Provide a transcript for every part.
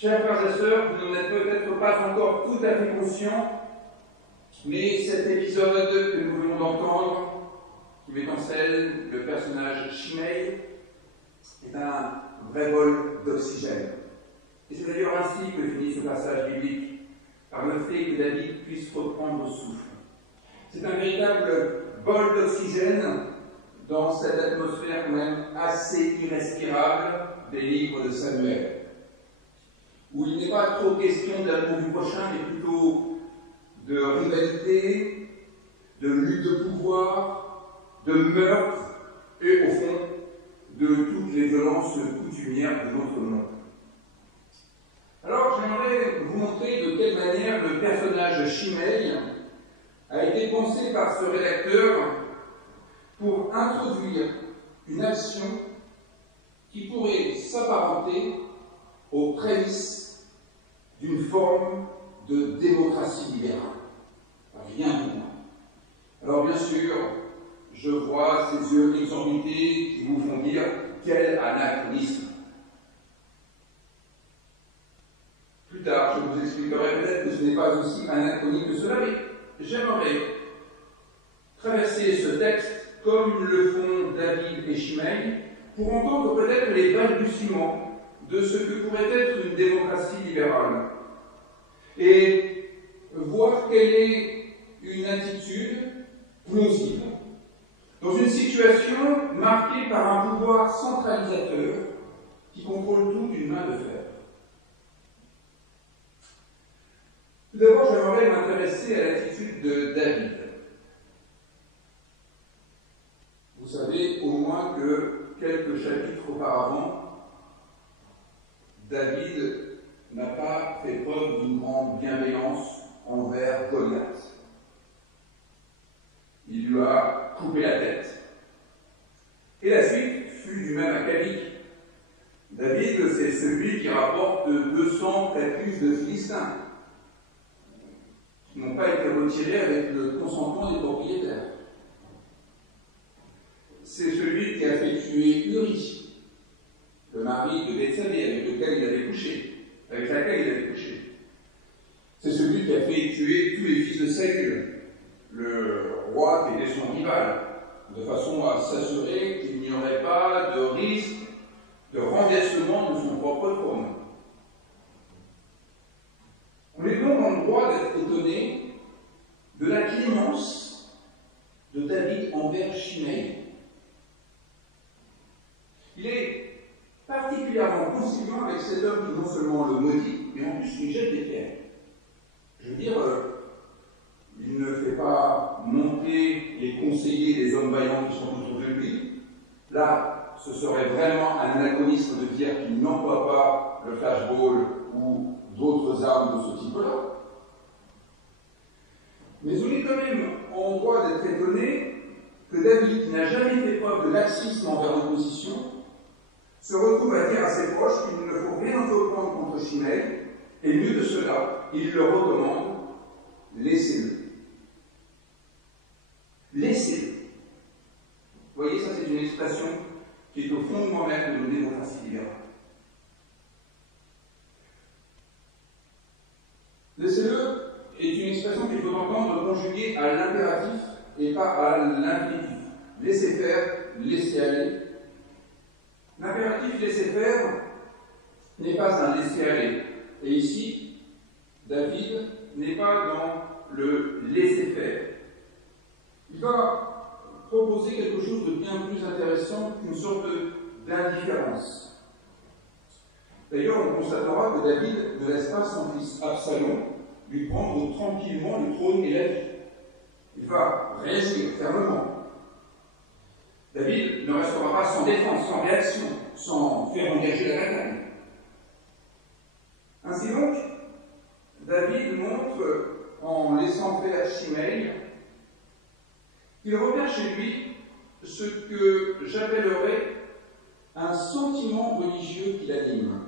Chers frères et sœurs, vous n'en êtes peut-être pas encore tout à fait conscients, mais cet épisode que nous venons d'entendre, qui met en scène le personnage Shimei, est un vrai bol d'oxygène. Et c'est d'ailleurs ainsi que finit ce passage biblique, par le fait que David puisse reprendre souffle. C'est un véritable bol d'oxygène dans cette atmosphère quand même assez irrespirable des livres de Samuel, où il n'est pas trop question d'amour du prochain, mais plutôt de rivalité, de lutte de pouvoir, de meurtre, et au fond, de toutes les violences coutumières de notre monde. Alors, j'aimerais vous montrer de quelle manière le personnage Shimei a été pensé par ce rédacteur pour introduire une action qui pourrait s'apparenter aux prémices d'une forme de démocratie libérale. Rien de moins. Alors bien sûr, je vois ces yeux exorbités qui vous font dire quel anachronisme. Plus tard, je vous expliquerai peut-être que ce n'est pas aussi anachronique que cela, mais j'aimerais traverser ce texte comme le font David et Shimei pour entendre peut-être les balbutiements de ce que pourrait être une démocratie libérale et voir quelle est une attitude plausible dans une situation marquée par un pouvoir centralisateur qui contrôle tout d'une main de fer. Tout d'abord, j'aimerais m'intéresser à l'attitude de David. Vous savez au moins que quelques chapitres auparavant, David n'a pas fait preuve d'une grande bienveillance envers Goliath. Il lui a coupé la tête. Et la suite fut du même acabit. David, c'est celui qui rapporte 200 prépuces de Philistins, qui n'ont pas été retirés avec le consentement des propriétaires. C'est celui qui a fait tuer Uri, le mari de Bethsabée avec laquelle il avait couché. C'est celui qui a fait tuer tous les fils de Saül, le roi qui était son rival, de façon à s'assurer qu'il n'y aurait pas de risque de renversement de son propre trône. On est donc en droit d'être étonné de la clémence de David envers Shimei. Il est particulièrement conciliant avec cet homme qui non seulement le maudit, mais en plus lui jette des pierres. Je veux dire, il ne fait pas monter les conseillers des hommes vaillants qui sont autour de lui. Là, ce serait vraiment un anachronisme de dire qu'il n'emploie pas le flashball ou d'autres armes de ce type-là. Mais on est quand même en droit d'être étonné que David, qui n'a jamais fait preuve de laxisme envers l'opposition, se retrouve à dire à ses proches qu'il ne faut rien entreprendre contre Shimei, et mieux de cela, il le recommande, laissez-le. Laissez-le. Vous voyez, ça c'est une expression qui est au fondement même de nos démocraties libérales. Laissez-le est une expression qu'il faut entendre conjuguée à l'impératif et pas à l'infinitif. Laissez faire, laissez aller. L'impératif laisser faire n'est pas un laisser aller. Et ici, David n'est pas dans le laisser faire. Il va proposer quelque chose de bien plus intéressant qu'une sorte d'indifférence. D'ailleurs, on constatera que David ne laisse pas son fils Absalom lui prendre tranquillement le trône et la vie. Il va réagir fermement. David ne restera pas sans défense, sans réaction, sans faire engager la bataille. Ainsi donc, David montre, en laissant faire Shimei, qu'il repère chez lui ce que j'appellerais un sentiment religieux qui l'anime,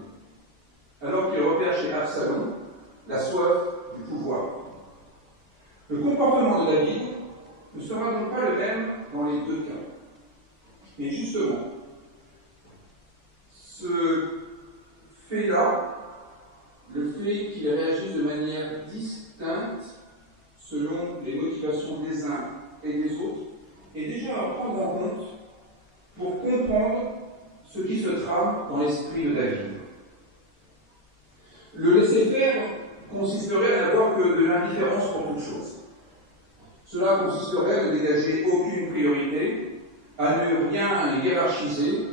alors qu'il repère chez Absalom la soif du pouvoir. Le comportement de David ne sera donc pas le même dans les deux cas. Mais justement, ce fait-là le fait qu'ils réagissent de manière distincte selon les motivations des uns et des autres est déjà à prendre en compte pour comprendre ce qui se trame dans l'esprit de David. Le laisser-faire consisterait à n'avoir que de l'indifférence pour toute chose. Cela consisterait à ne dégager aucune priorité, à ne rien hiérarchiser,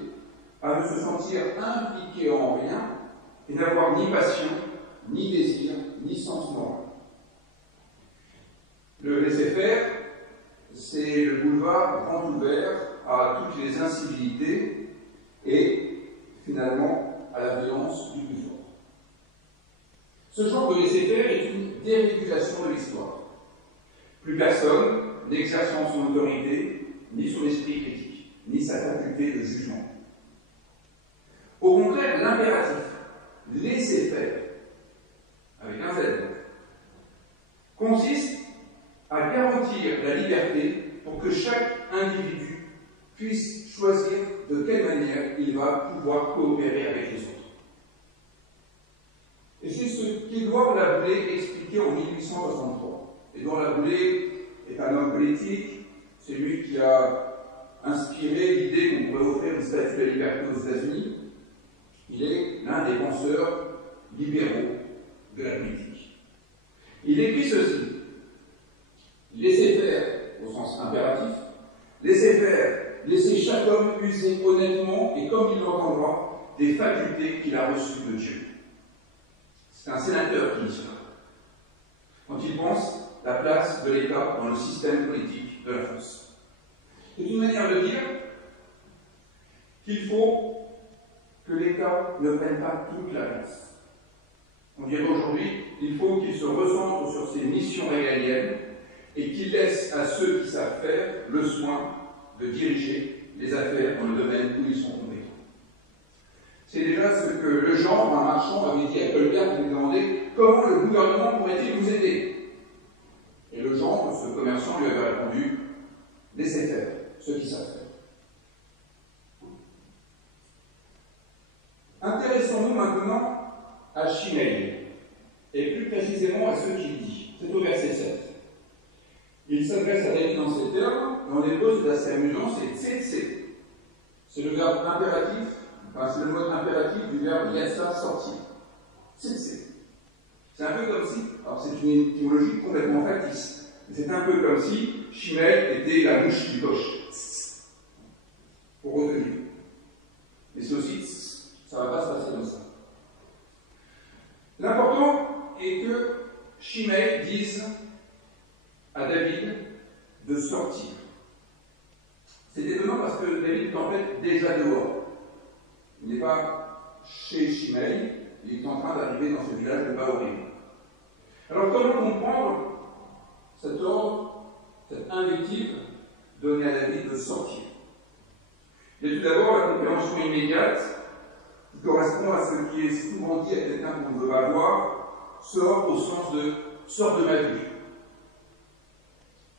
à ne se sentir impliqué en rien et n'avoir ni passion, ni désir, ni sens moral. Le laisser-faire, c'est le boulevard grand ouvert à toutes les incivilités et, finalement, à la violence du plus fort. Ce genre de laisser-faire est une dérégulation de l'histoire. Plus personne n'exerçant son autorité, ni son esprit critique, ni sa faculté de jugement. Au contraire, l'impératif, laisser faire, avec un Z, consiste à garantir la liberté pour que chaque individu puisse choisir de quelle manière il va pouvoir coopérer avec les autres. Et c'est ce qu'Édouard Laboulé expliquait en 1863. Édouard Laboulé est un homme politique, c'est lui qui a inspiré l'idée qu'on pourrait offrir une statue de la liberté aux États-Unis. Il est l'un des penseurs libéraux de la politique. Il écrit ceci: laissez faire, au sens impératif, laissez faire, laissez chaque homme user honnêtement et comme il l'entendra des facultés qu'il a reçues de Dieu. C'est un sénateur qui dit cela. Quand il pense la place de l'État dans le système politique de la France. C'est une manière de dire qu'il faut que l'État ne prenne pas toute la place. On dirait aujourd'hui, il faut qu'il se recentre sur ses missions régaliennes et qu'il laisse à ceux qui savent faire le soin de diriger les affaires dans le domaine où ils sont compétents. C'est déjà ce que Legendre, un marchand, avait dit à Colbert qui lui demandait comment le gouvernement pourrait-il vous aider. Et Legendre, ce commerçant, lui avait répondu: laissez faire ceux qui savent faire. Intéressons-nous maintenant à Shimei, et plus précisément à ce qu'il dit. C'est au verset 7. Il s'adresse à David dans ces termes, et en hébreu c'est assez amusant, c'est tsetse. C'est le verbe impératif, c'est le mode impératif du verbe yassa, sortir. Tsetse. C'est un peu comme si, alors c'est une étymologie complètement factice, mais c'est un peu comme si Shimei était la mouche du coche. Pour retenir. Mais c'est aussi ça ne va pas se passer comme ça. L'important est que Shimei dise à David de sortir. C'est étonnant parce que David est en fait déjà dehors. Il n'est pas chez Shimei, il est en train d'arriver dans ce village de Baorim. Alors comment comprendre cet ordre, cette invective donnée à David de sortir? Il y a tout d'abord la compréhension immédiate qui correspond à ce qui est souvent dit à quelqu'un qu'on ne veut pas voir, sort au sens de sort de ma vie.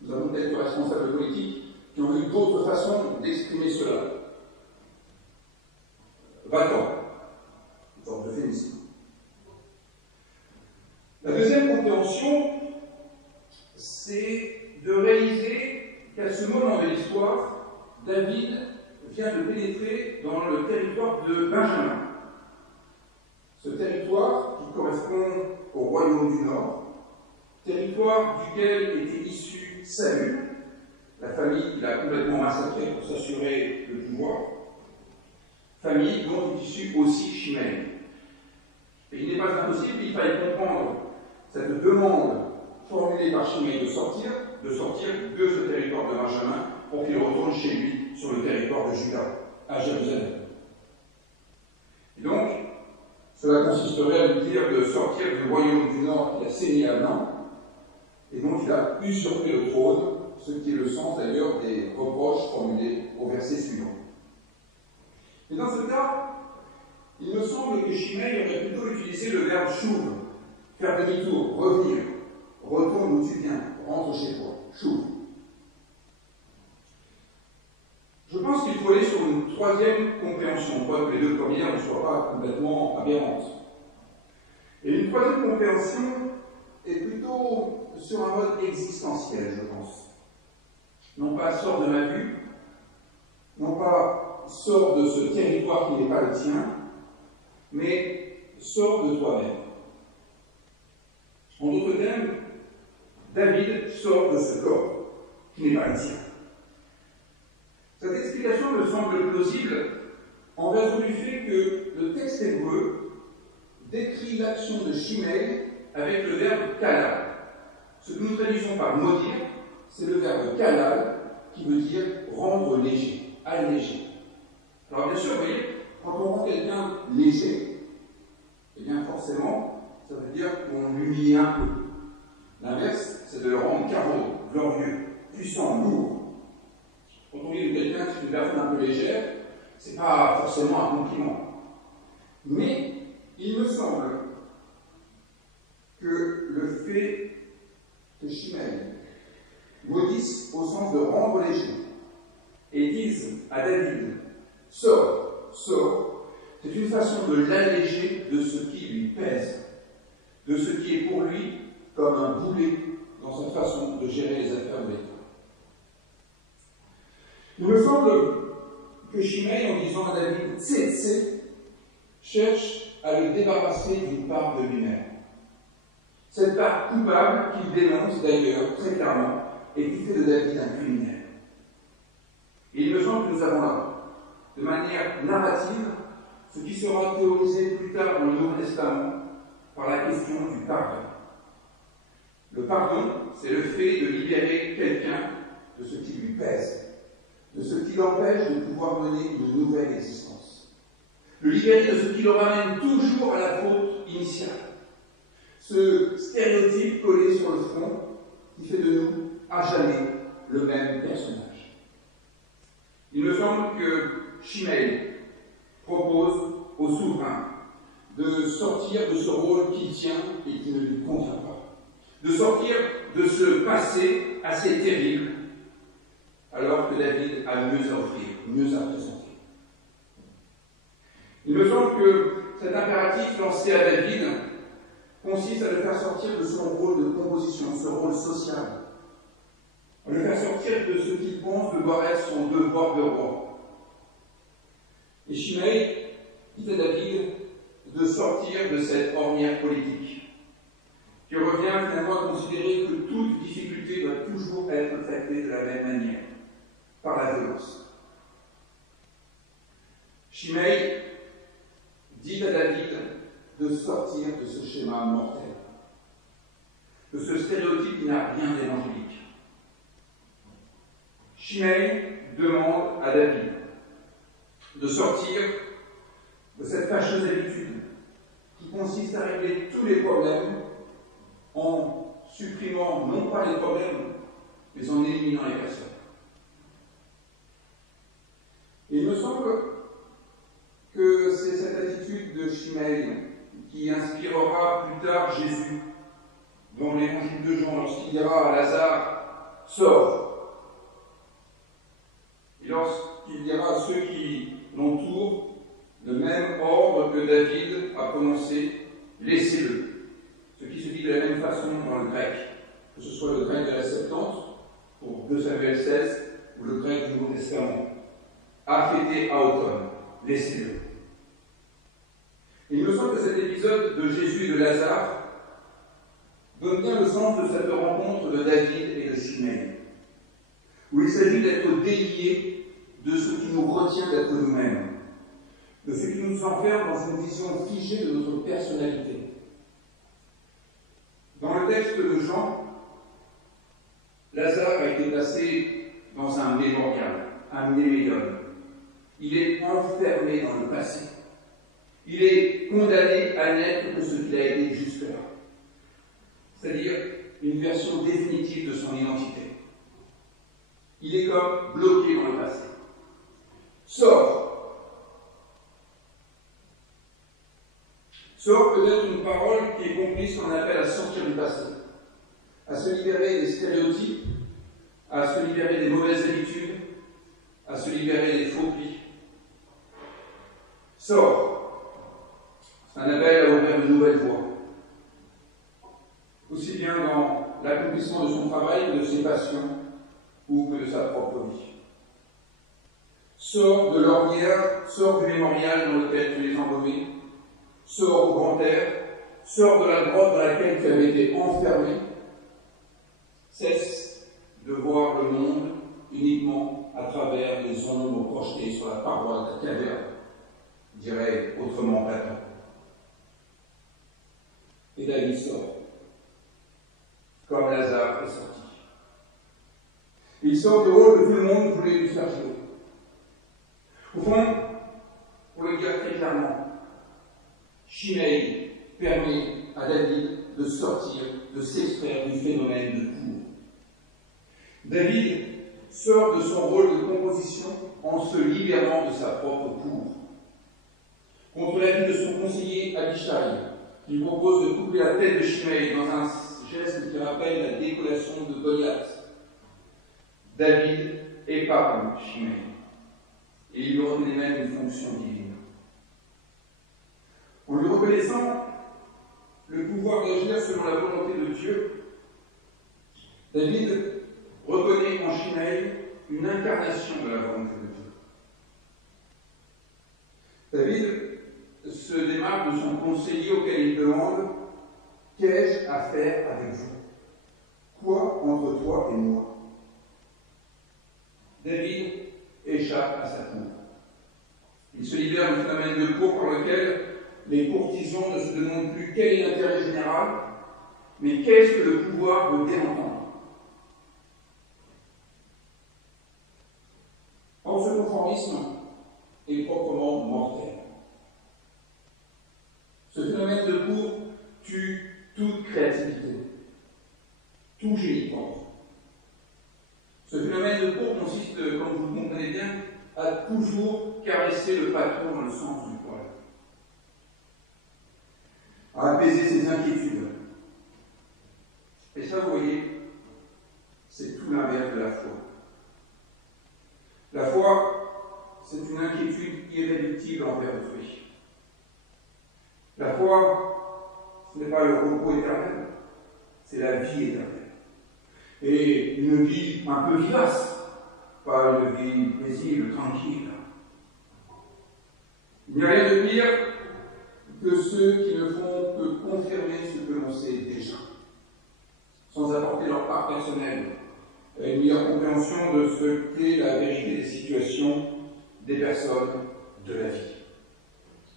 Nous avons quelques responsables politiques qui ont eu d'autres façons d'exprimer cela. Va-t'en, une forme de féminisme. La deuxième compréhension, c'est de réaliser qu'à ce moment de l'histoire, David vient de pénétrer dans le territoire de Benjamin. Ce territoire qui correspond au royaume du Nord, territoire duquel était issu Saül, la famille qu'il a complètement massacrée pour s'assurer le pouvoir, famille dont est issu aussi Shimei. Et il n'est pas impossible qu'il faille comprendre cette demande formulée par Shimei de sortir de ce territoire de Benjamin pour qu'il retourne chez lui sur le territoire de Juda, à Jérusalem. Et donc, cela consisterait à lui dire de sortir du royaume du Nord qui a saigné à blanc, et donc il a usurpé le trône, ce qui est le sens d'ailleurs des reproches formulés au verset suivant. Et dans ce cas, il me semble que Shimei aurait plutôt utilisé le verbe chouv, faire demi-tour, revenir, retourne où tu viens, rentre chez toi, chouv. Je pense qu'il faut aller sur une troisième compréhension, quoique les deux premières ne soient pas complètement aberrantes. Et une Une troisième compréhension est plutôt sur un mode existentiel, je pense. Non pas sors de ma vue, non pas sors de ce territoire qui n'est pas le tien, mais sors de toi-même. En d'autres termes, David sort de ce corps qui n'est pas le tien. Cette explication me semble plausible en raison du fait que le texte hébreu décrit l'action de Shimei avec le verbe kalal. Ce que nous traduisons par maudire, c'est le verbe kalal qui veut dire rendre léger, alléger. Alors bien sûr, vous voyez, quand on rend quelqu'un léger, eh bien forcément, ça veut dire qu'on l'humilie un peu. L'inverse, c'est de le rendre carreau, glorieux, puissant, lourd. Quand on dit de quelqu'un qui est une personne un peu légère, ce n'est pas forcément un compliment. Mais il me semble que le fait que Shimei maudisse au sens de rendre léger et dise à David « Sors, sors », c'est une façon de l'alléger de ce qui lui pèse, de ce qui est pour lui comme un boulet dans sa façon de gérer les affaires de l'État. Il me semble que Shimei, en disant à David « Tsé », cherche à le débarrasser d'une part de lui-même. Cette part coupable qu'il dénonce d'ailleurs très clairement et qui fait de David un criminel. Et il me semble que nous avons là, de manière narrative, ce qui sera théorisé plus tard dans le Nouveau Testament par la question du pardon. Le pardon, c'est le fait de libérer quelqu'un de ce qui lui pèse, de ce qui l'empêche de pouvoir mener une nouvelle existence. Le libérer de ce qui le ramène toujours à la faute initiale. Ce stéréotype collé sur le front qui fait de nous, à jamais, le même personnage. Il me semble que Shimei propose au souverain de sortir de ce rôle qu'il tient et qui ne lui convient pas. De sortir de ce passé assez terrible, alors que David a mieux à offrir, mieux à présenter. Il me semble que cet impératif lancé à David consiste à le faire sortir de son rôle de composition, ce rôle social, à le faire sortir de ce qu'il pense devoir être son devoir de roi. Et Shimei dit à David de sortir de cette ornière politique, qui revient finalement à considérer que toute difficulté doit toujours être traitée de la même manière, par la violence. Shimei dit à David de sortir de ce schéma mortel, de ce stéréotype qui n'a rien d'évangélique. Shimei demande à David de sortir de cette fâcheuse habitude qui consiste à régler tous les problèmes en supprimant non pas les problèmes, mais en éliminant les personnes. Et il me semble que c'est cette attitude de Shimei qui inspirera plus tard Jésus, dans l'évangile de Jean, lorsqu'il dira à Lazare « Sors !» et lorsqu'il dira à ceux qui l'entourent le même ordre que David a prononcé « Laissez-le », ce qui se dit de la même façon dans le grec, que ce soit le grec de la Septante, pour 2 Samuel 16, ou le grec du Nouveau Testament. Aphété aoton, laissez-le. Il me semble que cet épisode de Jésus et de Lazare donne bien le sens de cette rencontre de David et de Shimei, où il s'agit d'être déliés de ce qui nous retient d'être nous-mêmes, de ce qui nous enferme dans une vision figée de notre personnalité. Dans le texte de Jean, Lazare a été placé dans un mémorial, un méméion. Il est enfermé dans le passé. Il est condamné à n'être que ce qu'il a été jusque-là. C'est-à-dire une version définitive de son identité. Il est comme bloqué dans le passé. Sors. Sort peut être une parole qui est comprise qu'on appelle à sortir du passé, à se libérer des stéréotypes, à se libérer des mauvaises habitudes, à se libérer des faux plis. Sort. C'est un appel à ouvrir de nouvelles voies, l'accomplissement de son travail, de ses passions ou que de sa propre vie. Sors de l'ornière, sors du mémorial dans lequel tu es embaumé, sors au grand air, sors de la grotte dans laquelle tu avais été enfermé. Cesse de voir le monde uniquement à travers les ombres projetées sur la paroi de ta caverne, dirait autrement Platon. Et David sort, comme Lazare est sorti. Il sort du rôle que tout le monde voulait lui faire jouer. Au fond, pour le dire très clairement, Shimei permet à David de sortir, de s'extraire du phénomène de cour. David sort de son rôle de composition en se libérant de sa propre cour. Contre l'avis de son conseiller Abishai, il propose de couper la tête de Shimei dans un geste qui rappelle la décollation de Goliath. David épargne Shimei et il lui reconnaît même une fonction divine. En lui reconnaissant le pouvoir d'agir selon la volonté de Dieu, David reconnaît en Shimei une incarnation de la volonté de Dieu. David se démarque de son conseiller auquel il demande « Qu'ai-je à faire avec vous? Quoi entre toi et moi ?» David échappe à sa cour. Il se libère du phénomène de cour par lequel les courtisans ne se demandent plus quel est l'intérêt général, mais qu'est-ce que le pouvoir veut bien entendre. Or, ce conformisme est proprement mortel. Ce phénomène de cour tue toute créativité, tout génie propre. Ce phénomène de cour consiste, comme vous le comprenez bien, à toujours caresser le patron dans le sens du poil, à apaiser ses inquiétudes. Et ça, vous voyez, c'est tout l'inverse de la foi. La foi, c'est une inquiétude irréductible envers autrui. La foi, ce n'est pas le repos éternel, c'est la vie éternelle. Et une vie un peu vivace, pas une vie paisible, tranquille. Il n'y a rien de pire que ceux qui ne font que confirmer ce que l'on sait déjà, sans apporter leur part personnelle, à une meilleure compréhension de ce qu'est la vérité des situations, des personnes, de la vie.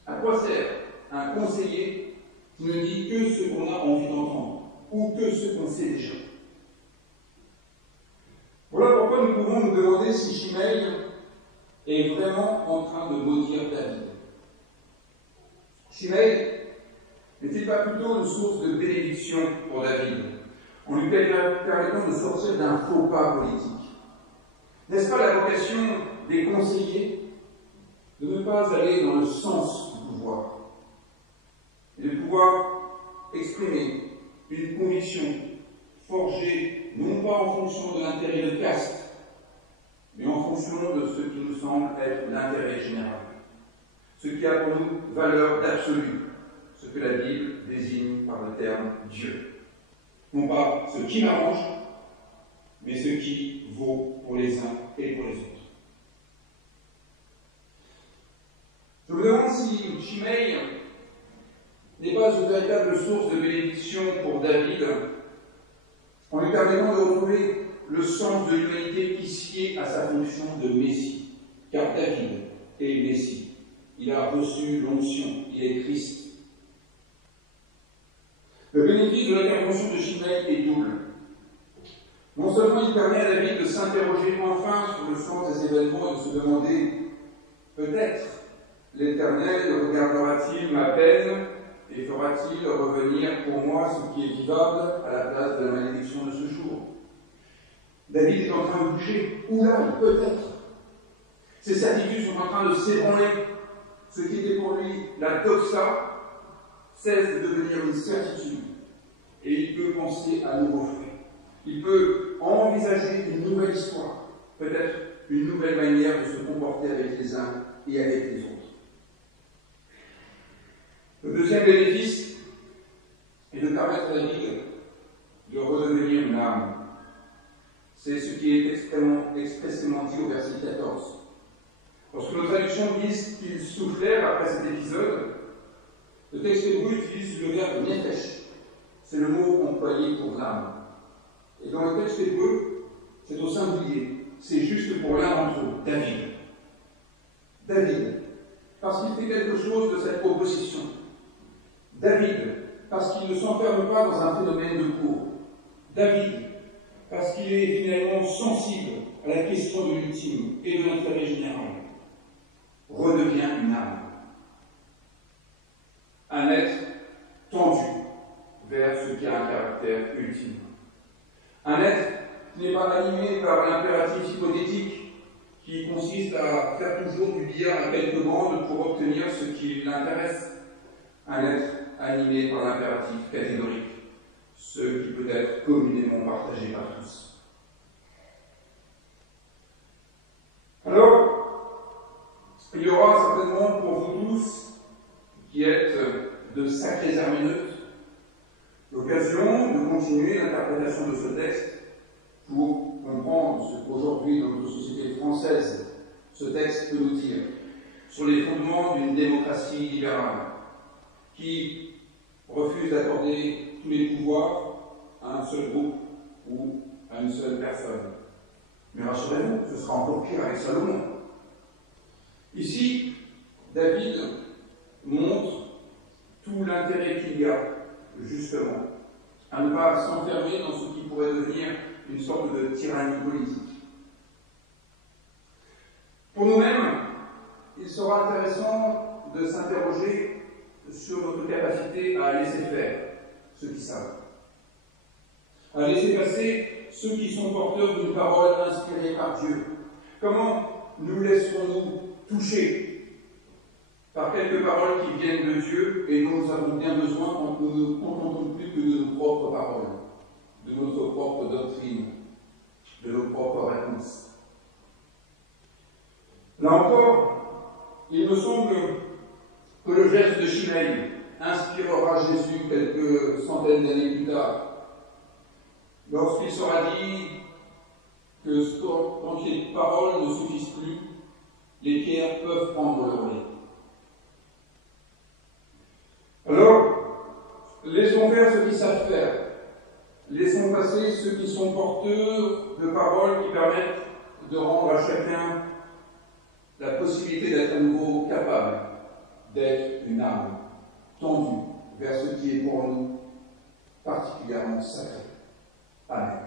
À quoi sert un conseiller qui ne dit que ce qu'on a envie d'entendre, ou que ce qu'on sait déjà? Voilà pourquoi nous pouvons nous demander si Shimei est vraiment en train de maudire David. Shimei n'est-il pas plutôt une source de bénédiction pour David, en lui permettant de sortir d'un faux pas politique? N'est-ce pas la vocation des conseillers de ne pas aller dans le sens du pouvoir, et de pouvoir exprimer une conviction forgée non pas en fonction de l'intérêt de caste, mais en fonction de ce qui nous semble être l'intérêt général, ce qui a pour nous valeur d'absolu, ce que la Bible désigne par le terme Dieu. Non pas ce qui m'arrange, mais ce qui vaut pour les uns et pour les autres. Je me demande si Shimei n'est pas une véritable source de bénédiction pour David, en lui permettant de retrouver le sens de l'humanité qui sied à sa fonction de Messie. Car David est Messie. Il a reçu l'onction, il est Christ. Le bénéfice de l'intervention de Shimei est double. Non seulement il permet à David de s'interroger enfin sur le sens des événements et de se demander, peut-être, l'Éternel regardera-t-il ma peine et fera-t-il revenir pour moi ce qui est vivable à la place de la malédiction de ce jour? David est en train de bouger, ou là, peut-être. Ses certitudes sont en train de s'ébranler. Ce qui était pour lui la doxa cesse de devenir une certitude. Et il peut penser à nouveau frais. Il peut envisager une nouvelle histoire, peut-être une nouvelle manière de se comporter avec les uns et avec les autres. Le deuxième bénéfice est de permettre à David de redevenir une âme. C'est ce qui est expressément dit au verset 14. Lorsque nos traductions disent qu'ils soufflèrent après cet épisode, le texte hébreu utilise le verbe nefesh. C'est le mot employé pour l'âme. Et dans le texte hébreu, c'est au singulier. C'est juste pour l'un d'entre eux, David. David, parce qu'il fait quelque chose de cette proposition. David, parce qu'il ne s'enferme pas dans un phénomène de cours. David, parce qu'il est finalement sensible à la question de l'ultime et de l'intérêt général. Redevient une âme. Un être tendu vers ce qui a un caractère ultime. Un être qui n'est pas animé par l'impératif hypothétique qui consiste à faire toujours du billard à quelques bandes pour obtenir ce qui l'intéresse. Un être animé par l'impératif catégorique, ce qui peut être communément partagé par tous. Alors, il y aura certainement pour vous tous, qui êtes de sacrés herméneutes, l'occasion de continuer l'interprétation de ce texte pour comprendre ce qu'aujourd'hui, dans notre société française, ce texte peut nous dire sur les fondements d'une démocratie libérale qui refuse d'accorder tous les pouvoirs à un seul groupe ou à une seule personne. Mais rassurez-vous, ce sera encore pire avec Salomon. Ici, David montre tout l'intérêt qu'il y a, justement, à ne pas s'enfermer dans ce qui pourrait devenir une sorte de tyrannie politique. Pour nous-mêmes, il sera intéressant de s'interroger sur notre capacité à laisser faire ceux qui savent, à laisser passer ceux qui sont porteurs d'une parole inspirée par Dieu. Comment nous laisserons-nous toucher par quelques paroles qui viennent de Dieu et dont nous avons bien besoin quand nous ne nous contentons plus que de nos propres paroles, de notre propre doctrine, de nos propres réponses. Là encore, il me semble que le geste de Shimei inspirera Jésus quelques centaines d'années plus tard, lorsqu'il sera dit que quand les paroles ne suffisent plus, les pierres peuvent prendre le relais. Alors, laissons faire ceux qui savent faire. Laissons passer ceux qui sont porteurs de paroles qui permettent de rendre à chacun la possibilité d'être à nouveau capable d'être une âme tendue vers ce qui est pour nous particulièrement sacré. Amen.